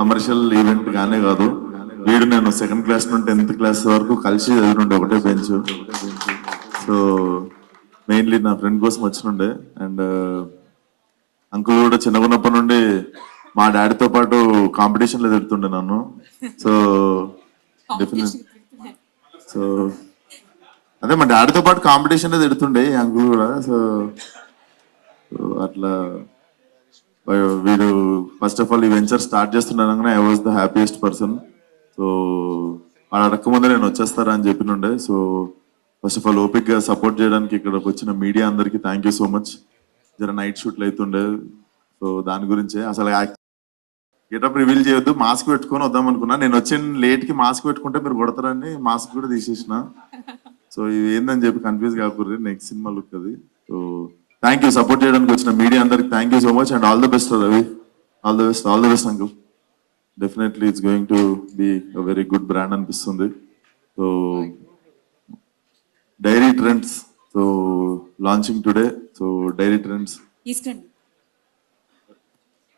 Commercial event గానే కాదు, వీడు నేను 2nd క్లాస్ నుండి 10th క్లాస్ వరకు కలిసి చదివినుండే ఒకటే బెంచ్. సో మెయిన్లీ నా ఫ్రెండ్ కోసం వచ్చినుండే. అండ్ అంకుల్ కూడా చిన్నగున్నప్పటి నుండి మా డాడీతో పాటు కాంపిటీషన్లో తిడుతుండే నన్ను. సో డెఫినెట్ సో అదే మా డాడీతో పాటు కాంపిటీషన్లో తిడుతుండే ఈ అంకుల్ కూడా. సో అట్లా వీడు ఫస్ట్ ఆఫ్ ఆల్ ఈ వెంచర్ స్టార్ట్ చేస్తున్నానగానే I was the happiest person. So వాడు అడక్క ముందే నేను వచ్చేస్తారా అని చెప్పినుండే. సో ఫస్ట్ ఆఫ్ ఆల్ ఓపిక్గా సపోర్ట్ చేయడానికి ఇక్కడికి వచ్చిన మీడియా అందరికీ థ్యాంక్ యూ సో మచ్. జర నైట్ షూట్లు అవుతుండే, సో దాని గురించే అసలు గెటప్ రివీల్ చేయొద్దు, మాస్క్ పెట్టుకొని వద్దాం అనుకున్నా. నేను వచ్చిన లేట్కి మాస్క్ పెట్టుకుంటే మీరు కొడతారని మాస్క్ కూడా తీసేసిన. సో ఇది ఏందని చెప్పి కన్ఫ్యూజ్ కాకూడదు, నెక్స్ట్ సినిమా లుక్ అది. సో థ్యాంక్ యూ సపోర్ట్ చేయడానికి వచ్చిన మీడియా అందరికి thank you so much. And all the best Ravi, all the best uncle. Definitely it's going to be a very good brand అనిపిస్తుంది. So dairy trends, so launching today. So dairy trends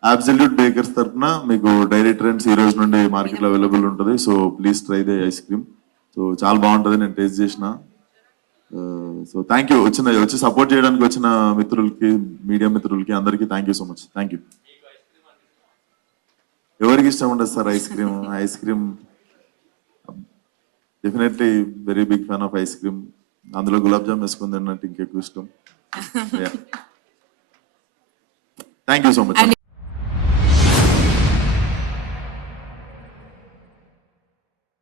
absolute bakers తరఫున మీకు dairy trends ఈ రోజు నుండి మార్కెట్లో available ఉంటుంది. So please try the ice cream. So చాలా బాగుంటుంది, నేను టేస్ట్ చేసిన. సో థ్యాంక్ యూ వచ్చి సపోర్ట్ చేయడానికి వచ్చిన మిత్రులకి, మీడియా మిత్రులకి అందరికీ thank you so much. Thank you. ఎవరికి ఇష్టం ఉండదు sir ice cream definitely very big fan of ice cream. అందులో గులాబ్ జామ్ వేసుకుంది అన్నట్టు ఇంకెక్కువ ఇష్టం. Thank you so much.